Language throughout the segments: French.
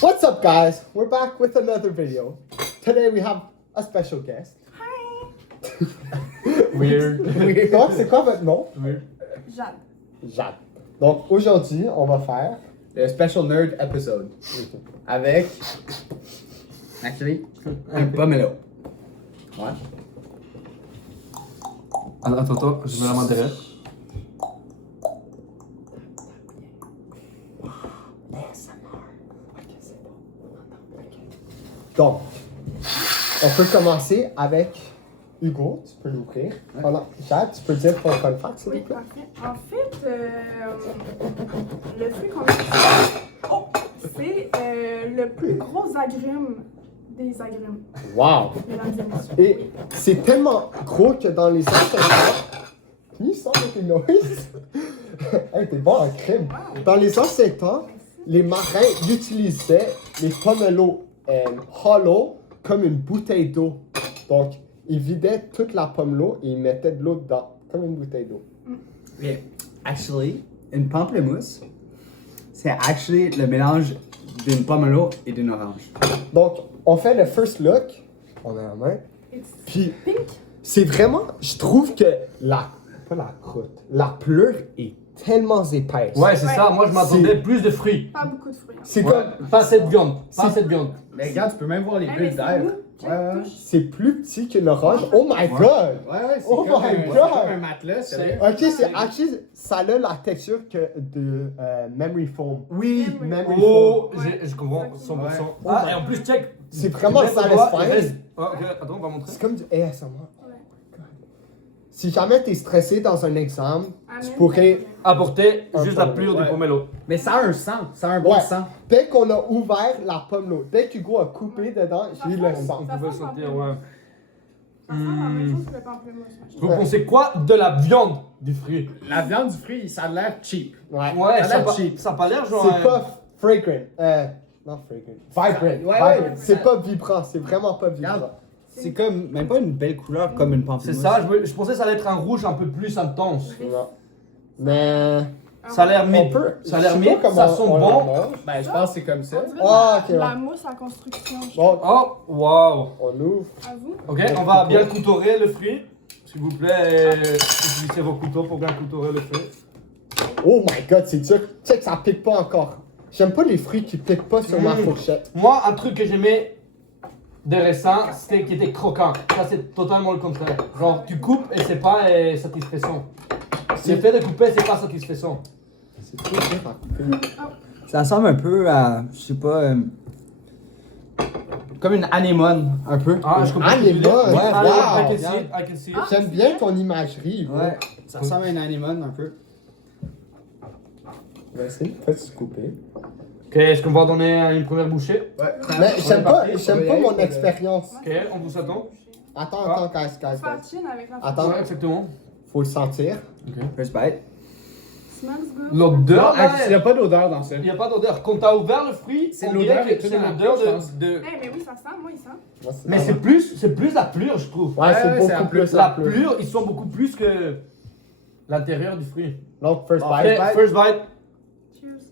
What's up, guys? We're back with another video. Today we have a special guest. Hi! Weird. Donc, c'est quoi votre nom? Weird. Jade. Jade. Donc, aujourd'hui, on va faire... Le Special Nerd Episode. Avec. Actually, un pomelo. Ouais. Attends, je mets la main derrière. Donc, on peut commencer avec Hugo. Tu peux l'ouvrir. Pendant... Jade, tu peux dire ton fun fact, s'il Oui, vous plaît? parfait. En fait, le fruit qu'on a c'est le plus gros agrume des agrumes. Wow! Mesdames et messieurs. Et c'est tellement gros que dans les anciens temps... Can you stop with the noise? Hey, t'es bon en crime. Dans les anciens temps, les marins utilisaient les pomelos hollow comme une bouteille d'eau. Donc, ils vidaient toute la pomelo et ils mettaient de l'eau dedans, comme une bouteille d'eau. Okay. Actually, une pamplemousse, c'est actually le mélange d'une pomelo et d'une orange. Donc, on fait le first look. On a la main. It's Puis, pink. c'est vraiment, je trouve que pas la croûte, la pleure est tellement épaisse. Ouais, c'est Ouais. ça. Moi, je m'attendais C'est- plus de fruits. Pas beaucoup de fruits. Hein. C'est Ouais. comme, Pas cette viande. Pas C'est- cette viande. Mais regarde, tu peux même voir les Hey, mais bulles c'est d'air. mou. Ouais, ouais. Touche. c'est plus petit qu'une orange. Oh my god! Ouais, c'est Oh comme, my c'est God! comme un matelas. sérieux. Ok, c'est actually, ça a la texture que de memory foam. Oui, Memory Oh, foam. je comprends 100%. Ouais. Ah, et en plus, check. C'est vraiment Tu mets ton doigt, satisfying. il reste- Ah, ok, attends, on va montrer. C'est comme du ASMR. Ouais. Si jamais t'es stressé dans un examen, tu Amène. pourrais. Apporter Un juste la pomelo. plure du Ouais. pomelo. Mais ça a un sang, ça a un bon Ouais. sang. Dès qu'on a ouvert la pomme dès qu'Hugo a coupé dedans, j'ai eu le Ça sang. On Ça pouvait sent sentir, pamplemousse. ouais. Ça sent la même chose que le pamplemousse. machin. Vous pensez quoi de la viande du fruit? La viande du fruit, ça a l'air cheap. Ouais. Ouais, Ça a ça l'air a cheap. ça a pas l'air genre. C'est pas fragrant. Non, fragrant. Vibrant. Ouais, Vibrant. ouais. C'est pas vibrant, c'est vraiment pas vibrant. Regarde. C'est comme, même pas une belle couleur comme une C'est pamplemousse. ça, je pensais que ça allait être un rouge un peu plus intense. Non. Mais. Ça a l'air On mid. peut. Ça a l'air je sais pas mid, comment ça sent on bon. le mange. Ben, je pense que c'est comme ça. On dirait Ah, de la ok, mousse à construction. je Bon, Oh, wow. on ouvre. À vous? Ok, on va bien couturer le fruit. S'il vous plaît, utilisez vos couteaux pour bien couturer le fruit. Oh my god, c'est dur. Tu sais que ça pique pas encore. J'aime pas les fruits qui piquent pas sur ma fourchette. Moi, un truc que j'aimais de récent, c'était qui était croquant. Ça, c'est totalement le contraire. Genre, tu coupes et c'est pas satisfaisant. Le fait de couper, c'est pas satisfaisant. C'est trop dur à couper. Ça ressemble un peu à, je sais pas, comme une anémone, un peu. Ah, je comprends. Ah, les bonnes! Ouais, Ah, Wow! I can see it, I can see it. J'aime bien ton imagerie, Hugo. Ouais, ça ressemble à une anémone un peu. On va essayer de pas se couper. Ok, est-ce qu'on va donner une première bouchée? Ouais. Mais j'aime pas Ouais, mon expérience. Ok, on vous attend. Attends, guys. Faire chin avec la Attends. Ouais, exactement. Faut le sentir. First bite. Smells good. L'odeur, Il n'y là, a pas d'odeur dans ça. il n'y a pas d'odeur. Quand t'as ouvert le fruit, C'est on l'odeur dirait que qui est c'est dans la l'odeur bouche, je pense. de... Eh, mais oui, ça sent. Moi, il sent. Moi, c'est Mais pas c'est plus la plure, je trouve. Ouais, c'est Ouais, beaucoup c'est un plus La plure, ils sont beaucoup plus que l'intérieur du fruit. Donc, first Ok, bite. first bite. Cheers.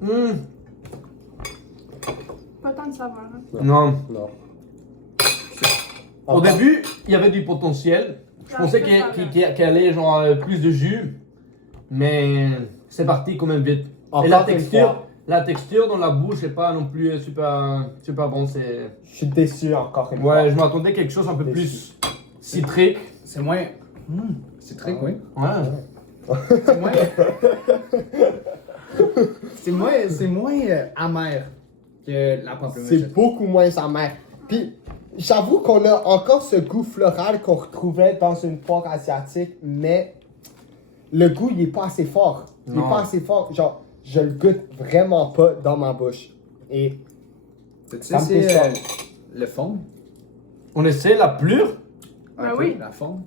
Hmm. Pas tant de saveur. Hein. Non. Non. Au début, il y avait du potentiel. Je pensais qu'il allait genre plus de jus, mais c'est parti quand même vite. Et la texture dans la bouche n'est pas non plus super bon. C'est Je suis déçu encore une fois. ouais, je m'attendais à quelque chose un peu plus citrique. C'est moins. C'est très oui. Ouais. C'est moins. c'est moins amer que la pamplemousse. C'est beaucoup moins amer. Puis, j'avoue qu'on a encore ce goût floral qu'on retrouvait dans une poire asiatique, mais le goût, il est pas assez fort. Il est Non. pas assez fort. Genre, je le goûte vraiment pas dans ma bouche. Et Tu Ça sais, me fait c'est ça. le fond. On essaie la plure, Ben Un peu, oui. La fond.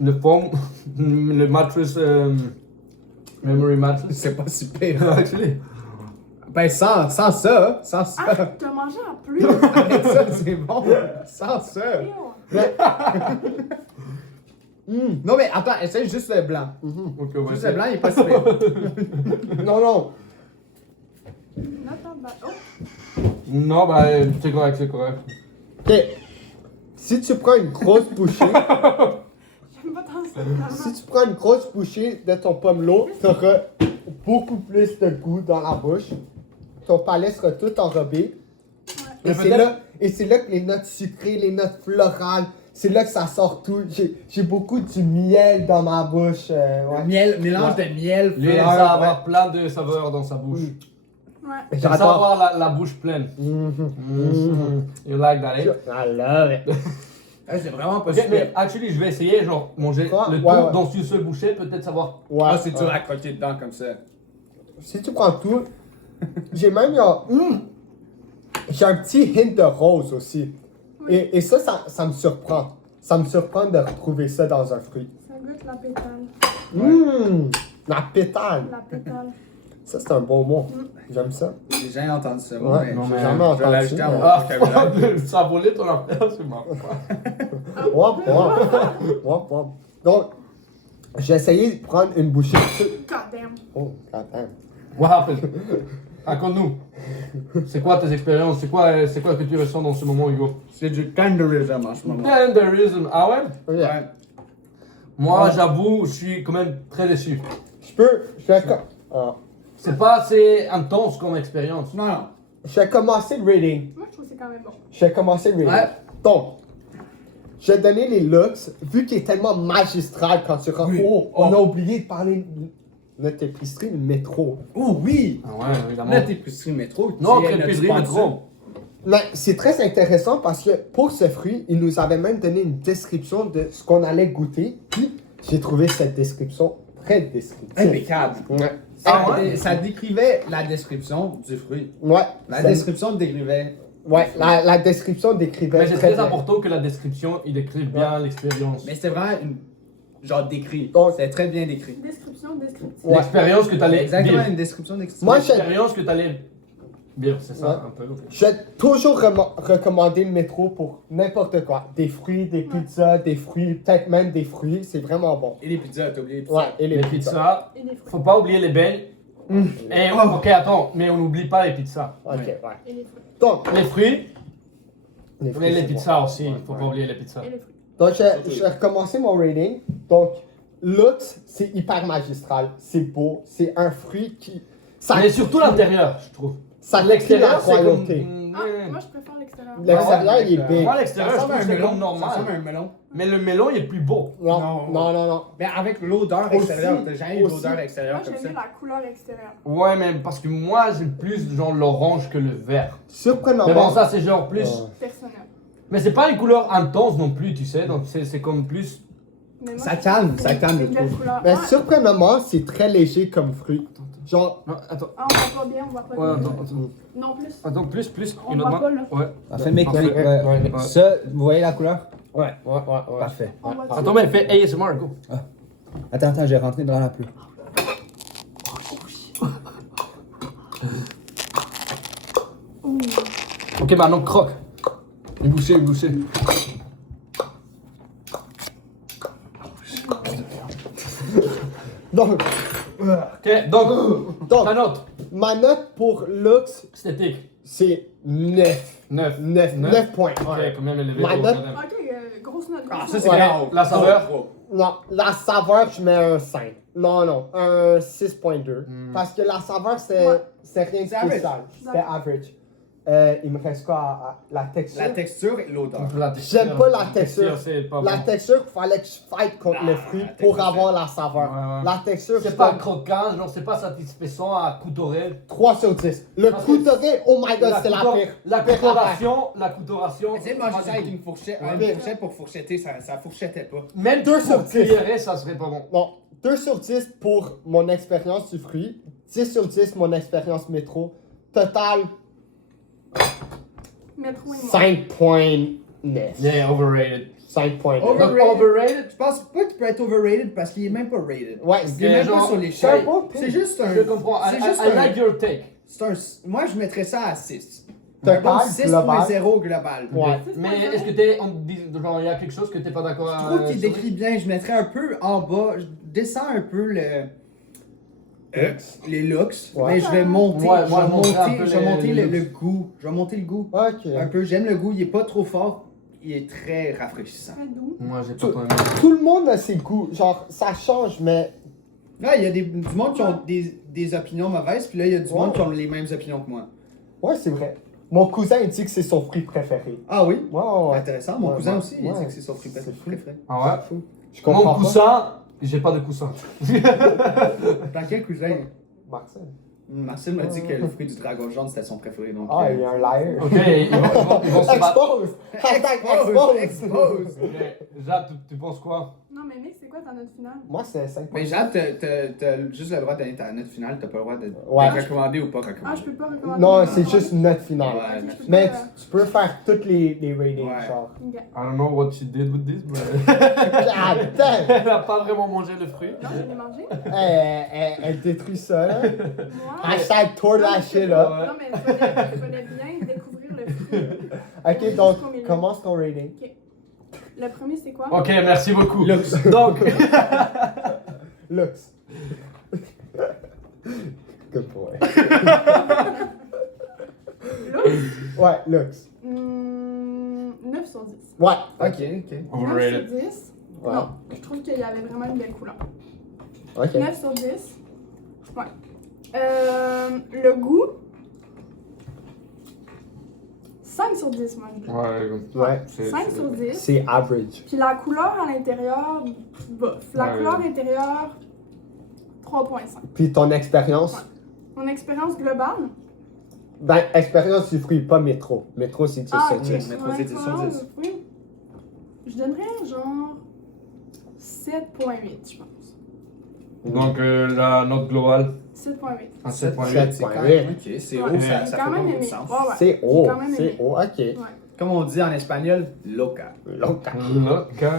le foam, le mattress, memory mattress. C'est pas super. Actually. Ben, sans ça, sans ça. Ah, t'as mangé en plus. Avec ça, c'est bon. Sans ça. Ew. Non, mais attends, essaye juste le blanc. Ok, ouais, Juste c'est- le blanc, il est pas si pire. Non, non. Not that bad. Oh, Non, bah, c'est correct, c'est correct. Ok. Si tu prends une grosse bouchée, j'aime pas tant ça. si tu prends une grosse bouchée de ton pomelo, tu auras beaucoup plus de goût dans la bouche. Ton palais sera tout enrobé. Mais Et c'est peut-être- là que les notes sucrées, les notes florales, c'est là que ça sort tout. J'ai beaucoup du miel dans ma bouche. Ouais. Miel, mélange de miel, Lui, il fleurs, va ouais. avoir plein de saveurs dans sa bouche. Ouais. Il va J'adore. avoir la bouche pleine. You like that, eh? I love it. Ouais, c'est vraiment pas Ok, super. mais actually, je vais essayer, genre, manger Ah, le ouais, tout ouais. dans une seule bouchée, peut-être savoir. Ouais. Ah, c'est dur à croquer dedans comme ça. Si tu prends tout, j'ai même j'ai un petit hint de rose aussi. Oui. Et ça me surprend. Ça me surprend de retrouver ça dans un fruit. Ça goûte la pétale. La pétale. La pétale. Ça, c'est un bon mot. J'aime ça. J'ai jamais entendu ça. Ouais, moi, mais non, je- mais j'ai jamais je vais entendu. l'ajouter à mon Ah, vocabulaire. ça a volé ton affaire, c'est marrant. Wop, wop. Wop, wop. Donc, j'ai essayé de prendre une bouchée. God damn. Oh, attends. What happened? Raconte-nous. C'est quoi tes expériences? C'est quoi que tu ressens dans ce moment, Hugo? C'est du canderism en ce moment. Tenderism. Ah ouais? Yeah. Ouais. Moi, j'avoue, je suis quand même très déçu. Je vais C'est pas assez intense comme expérience. Non, non. je vais commencer le rating. Moi, je trouve que c'est quand même bon. Je vais commencer le rating. Ouais. Donc, je vais donner les looks, vu qu'il est tellement magistral quand tu rentres. Oui. Oh, on a oublié de parler de notre épicerie, le métro. Oh oui! Ah ouais, évidemment. Notre épicerie métro. Non, qui est notre créperie sponsor. métro. Mais c'est très intéressant parce que pour ce fruit, il nous avait même donné une description de ce qu'on allait goûter. Puis, j'ai trouvé cette description très descriptive. Impeccable. Ouais. Ah ouais? Ça décrivait la description du fruit. Ouais. La ça- description décrivait. Ouais, la description décrivait Mais c'est très très bien. important que la description, il décrive bien l'expérience. Mais c'était vraiment une. Genre décrit. Donc- C'était très bien décrit. Description descriptive. Ouais. L'expérience que tu allais Exactement vivre. une description d'expression. Moi, je- L'expérience que tu allais vivre, c'est ça Ouais. un peu. ok. Je vais toujours recommander le métro pour n'importe quoi. Des fruits, des pizzas, des fruits, peut-être même des fruits. C'est vraiment bon. Et les pizzas, t'as oublié les pizzas. Ouais, et les, Les pizzas. pizzas, Et les fruits. faut pas oublier les beignes. Et, ok, attends, mais on n'oublie pas les pizzas. Ok, ouais. Et les fruits. Donc, Les fruits, les mais les c'est pizzas aussi, Ouais, faut ouais. pas oublier les pizzas. Et les fruits. bon. Donc, je vais recommencer mon rating. Donc, looks, c'est hyper magistral. C'est beau. C'est un fruit qui. Ça, Mais surtout l'intérieur, je trouve. ça crie la L'extérieur, c'est comme. royauté. Ah, moi, je préfère l'extérieur. L'extérieur, il est big. Moi, Ça l'extérieur, je ressemble trouve à que un c'est melon. comme Ça ressemble à normal. un melon. Mais le melon, il est plus beau. Non, Non. non, non, non. Mais avec l'odeur extérieure, t'as jamais eu aussi. l'odeur Moi, extérieure j'aime comme ça. mieux la couleur extérieure. Ouais, mais parce que moi, j'ai plus genre l'orange que le vert. Surprenamment. Mais bon, ça, c'est genre plus. Ouais. Personnel. Mais c'est pas une couleur intense non plus, tu sais, donc c'est comme plus. Mais moi, Ça je calme, trouve que ça calme, c'est je une belle trouve. couleur. Mais Ah, surprenamment, c'est très léger comme fruit. Genre, Non, attends. ah, on voit pas bien, on voit pas Ouais, bien. attends. Non, plus. Attends, plus. On Une voit autre pas, main. là. Ouais. Parfait, mec. Parfait. Ouais. Ça, vous voyez la couleur? ouais, ouais. Parfait. On voit Attends, mais fais ASMR, go. Attends, j'ai rentré dans la pluie. Ok, maintenant croque. Une bouchée. Donc, Ok, donc, donc ta note. ma note pour looks, Esthétique. c'est 9. 9. 9 points. Ok, quand même élevé. Ma oh, note- quand même. Ok, grosse note. Ah, grosse ça note. c'est Ouais. grave. La saveur? Non, la saveur, je mets un 5. Non, un 6.2. Hmm. Parce que la saveur, Ouais. c'est rien de C'est average. spécial. C'était average. Il me reste quoi la texture? La texture et l'odeur. La texture. J'aime pas la texture. C'est pas La bon. texture, il fallait que je fight contre le fruit la pour texture, avoir la saveur. Ouais. La texture, C'est je pas donne croquant, genre c'est pas satisfaisant à couteaurer. 3 sur 10. Le Parce que- couteauret, oh my god, c'est la pire. La Pire couturation. Essayez de manger ça avec une fourchette. Ouais. Une fourchette pour fourchetter, ça fourchettait pas. Même 2 sur pour 10. cuillerée, ça serait pas bon. Non, 2 sur 10 pour mon expérience du fruit. 10 sur 10 mon expérience métro. Total, Métro et moi. 5.9. Yeah, overrated. 5.9. Overrated. Overrated? Je pense pas qu'il peut être overrated parce qu'il est même pas rated. Ouais, Il est même genre, pas sur c'est l'échelle. un bon pick. C'est juste un. Je comprends. C'est I juste I un. like your take. c'est un- Moi, je mettrais ça à 6. Total, Donc global. 6.0 global. Ouais. Mais est-ce que t'es. Genre, il y a quelque chose que t'es pas d'accord Je trouve qu'il sur? décrit bien. Je mettrais un peu en bas. Je descends un peu les looks. Ouais. Mais je vais monter. Ouais, je moi, vais je montrais un monter, peu je vais les monter le looks. goût. Je vais monter le goût. Ok. Un peu. J'aime le goût. Il est pas trop fort. Il est très rafraîchissant. Très doux. Moi, j'ai pas Tout- trop aimé. Tout le monde a ses goûts. Genre, ça change, mais. Là, il y a du monde qui ont des opinions mauvaises. Puis là, il y a du monde qui ont les mêmes opinions que moi. Ouais, c'est vrai. Mon cousin, il dit que c'est son fruit préféré. Ah oui? Ouais, ouais. Intéressant. Mon Ouais, cousin ouais. aussi, il Ouais. dit que c'est son fruit C'est fou. préféré. Ah ouais? Fou. Je comprends Mon pas. coussin, j'ai pas de coussin. Dans quel cousin? Marcel. Marcel m'a dit que le fruit du dragon jaune c'était son préféré. Donc, Ah, il est un liar. Ok, ils vont se battre. Expose! Hashtag expose! expose! Mais, Jade, tu penses quoi? Non, mais Nick, c'est quoi ta note finale? Moi, c'est 5. Mais Jade, t'as juste le droit donner ta note finale, t'as pas le droit de Ouais. recommander ou pas Ah, recommander. je peux pas recommander. Non, c'est juste une note finale. Ouais, Ok, je peux Mais pas, tu peux faire toutes les ratings, Ouais. genre. Ok. I don't know what she did with this, but. God damn! Elle a pas vraiment mangé le fruit. Non, je l'ai mangé. Elle détruit ça, là. Moi. Hashtag tour Non, la mais shit, je là. peux- Non, mais je voulais bien découvrir le fruit. Ok, donc, Jusqu'au milieu. commence ton rating. Ok. Le premier, c'est quoi? Ok, merci beaucoup. Lux. Donc, Lux. Good boy. Là, Ouais, Lux. 9 sur 10. Ouais. Ok, ok. 9 sur overrated. 10. Ouais. Non, je trouve qu'il y avait vraiment une belle couleur. Ok. 9 sur 10. Ouais. Le goût. 5 sur 10, moi. je dis. Ouais. 5 sur 10. C'est average. Puis la couleur à l'intérieur, bof. La Ouais, couleur ouais. intérieure, 3.5. Puis ton expérience? Ouais. Mon expérience globale. Ben, expérience du fruit, pas métro. Métro, c'est 10 sur ok. 10. Métro, c'est 10 sur 10. Oui. Je donnerais genre 7.8, je pense. Donc, la note globale, 7.8. un 7.8. 7.8. C'est quand même, ok, c'est haut, Ouais, ça j'ai fait quand même beaucoup de aimé. sens. Ouais, ouais. C'est J'ai haut. quand même C'est aimé. haut, ok. Ouais. Comme on dit en espagnol, loca. Loca. Loca.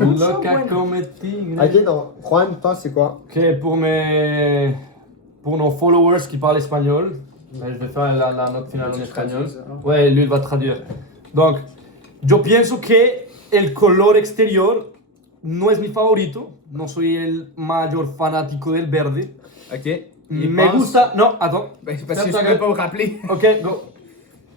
Loca comme tigre. Ok, donc, Juan, toi, c'est quoi? Ok, pour nos followers qui parlent espagnol, ben, je vais faire la note finale en Tu espagnol. traduis ça, hein? Ouais, lui il va traduire. Donc, yo pienso que el color exterior no es mi favorito. No soy el mayor fanático del verde. Ok. Me gusta. Non, attends. Ben, parce que je Ferme ta peux gueule. pas vous rappeler. Ok, go.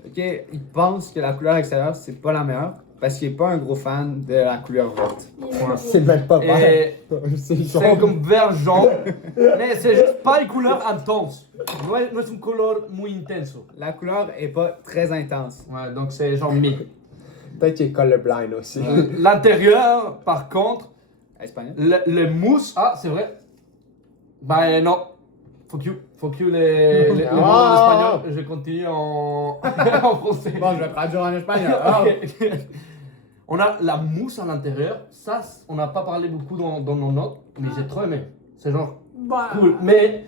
Ok, il pense que la couleur extérieure c'est pas la meilleure parce qu'il est pas un gros fan de la couleur verte. Il est Ouais. beau. C'est même pas vert. Et C'est c'est jaune. comme vert jaune. Mais c'est juste pas une couleur intense. No es un color muy intenso. La couleur est pas très intense. Ouais, donc c'est genre mi. Peut-être qu'il est colorblind aussi. L'intérieur, par contre, Espagnol. le mousse. Ah, c'est vrai. Ben non. Fuck you les mots en Ah. espagnol. Je continue en, en français. Bon, je vais traduire en espagnol. Ok. On a la mousse à l'intérieur. Ça, on n'a pas parlé beaucoup dans nos notes, mais j'ai trop aimé. C'est genre Bah, cool. Mais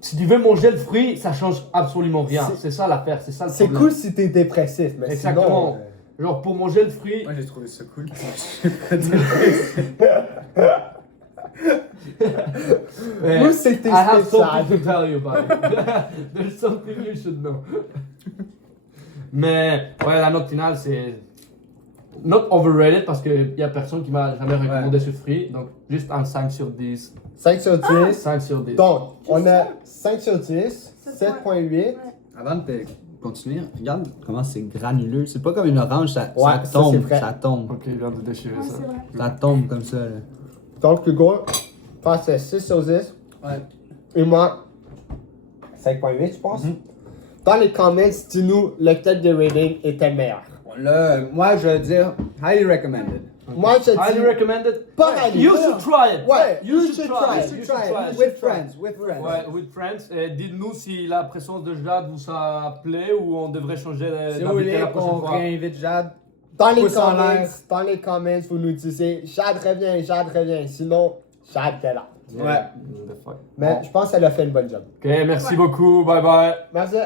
si tu veux manger le fruit, ça change absolument rien. C'est- C'est ça l'affaire, c'est ça le C'est problème. cool si t'es dépressif, mais Exactement. sinon... Genre pour manger le fruit. Moi j'ai trouvé ça cool. eh, c'était I have spécial. something to tell you about it. There's something you should know. Mais ouais, la note finale c'est not overrated parce qu'il y a personne qui m'a jamais recommandé ce fruit. Donc juste un 5 sur 10. 5 sur 10. 5 sur 10. Donc, on a Juste 5 sur 10, 7.8. Avant de continuer, regarde comment c'est granuleux. C'est pas comme une orange, ça, Ouais, ça ça, tombe. c'est vrai. Ça tombe. Ok, il vient de déchirer ouais, ça. c'est vrai. Ça tombe comme ça. Là. Donc, Hugo, passe à 6 sur 10. Ouais. Et moi, 5.8, je pense. Dans les comments, dis-nous lequel des ratings était meilleur. Là, moi je veux dire highly recommended. Moi, je Highly dis... recommended. Pas highly. You should try it. Ouais, You should try it. You You should should try try it. it. With friends, with friends. Ouais, with friends. Dites-nous si la présence de Jade vous a plu ou on devrait changer Si vous d'invité voulez la prochaine qu'on fois. réinvite Jade, Dans les Pouce en comments, vous nous disiez Jade revient. Sinon, Jade est là. Yeah. Ouais. The fuck. Mais je pense qu'elle a fait une bonne job. Ok, merci beaucoup. Bye bye. Merci.